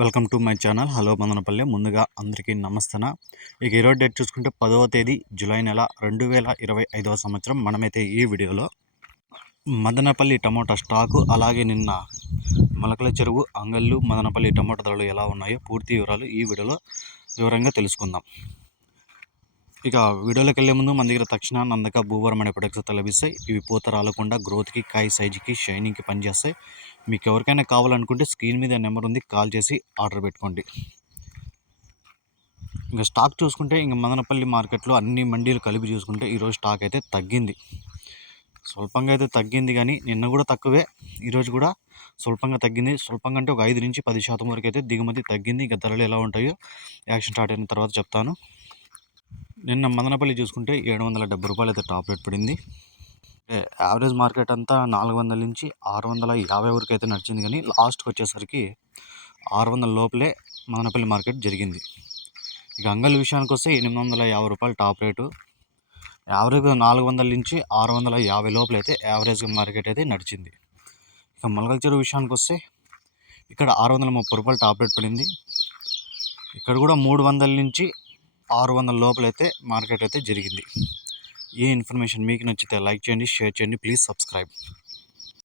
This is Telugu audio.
Welcome to my channel. Hello Madanapalle. ముందుగా అందరికీ నమస్తన? ఇక ఈరోజు డేట్ చూసుకుంటే పదవ తేదీ జూలై నెల రెండు వేల ఇరవై ఐదవ సంవత్సరం. మనమైతే ఈ వీడియోలో మదనపల్లి టమోటా స్టాకు అలాగే నిన్న మొలకల చెరువు అంగళ్ళు మదనపల్లి టమోటా ధరలు ఎలా ఉన్నాయో పూర్తి వివరాలు ఈ వీడియోలో వివరంగా తెలుసుకుందాం. ఇక వీడియోలోకి వెళ్ళే ముందు మన దగ్గర తక్షణ నందక భూవరం అనే ప్రొడక్ట్స్ లభిస్తాయి. ఇవి పూత రాలకుండా గ్రోత్కి కాయ సైజుకి షైనింగ్కి పనిచేస్తాయి. మీకు ఎవరికైనా కావాలనుకుంటే స్క్రీన్ మీద నెంబర్ ఉంది కాల్ చేసి ఆర్డర్ పెట్టుకోండి. ఇంకా స్టాక్ చూసుకుంటే ఇంకా మదనపల్లి మార్కెట్లో అన్ని మండీలు కలిపి చూసుకుంటే ఈరోజు స్టాక్ అయితే తగ్గింది. స్వల్పంగా అయితే తగ్గింది కానీ నిన్న కూడా తక్కువే ఈరోజు కూడా స్వల్పంగా తగ్గింది. స్వల్పంగా అంటే ఒక ఐదు నుంచి పది శాతం వరకు అయితే దిగుమతి తగ్గింది. ఇంకా ధరలు ఎలా ఉంటాయో యాక్షన్ స్టార్ట్ అయిన తర్వాత చెప్తాను. నిన్న మదనపల్లి చూసుకుంటే ఏడు వందల డెబ్బై రూపాయలు అయితే టాప్ రేట్ పడింది. యావరేజ్ మార్కెట్ అంతా నాలుగు వందల నుంచి ఆరు వందల యాభై వరకు అయితే నడిచింది కానీ లాస్ట్కి వచ్చేసరికి ఆరు వందల లోపలే మదనపల్లి మార్కెట్ జరిగింది. ఇక అంగల్ విషయానికి వస్తే ఎనిమిది వందల యాభై రూపాయలు టాప్ రేటు. యావరేజ్ నాలుగు వందల నుంచి ఆరు వందల యాభై లోపల అయితే యావరేజ్ మార్కెట్ అయితే నడిచింది. ఇక మొలకల చెరువు విషయానికి వస్తే ఇక్కడ ఆరు వందల ముప్పై రూపాయలు టాప్ రేట్ పడింది. ఇక్కడ కూడా మూడు వందల నుంచి ఆరు వందల లోపలైతే మార్కెట్ అయితే జరిగింది. ఈ ఇన్ఫర్మేషన్ మీకు నచ్చితే లైక్ చేయండి షేర్ చేయండి ప్లీజ్ సబ్స్క్రైబ్.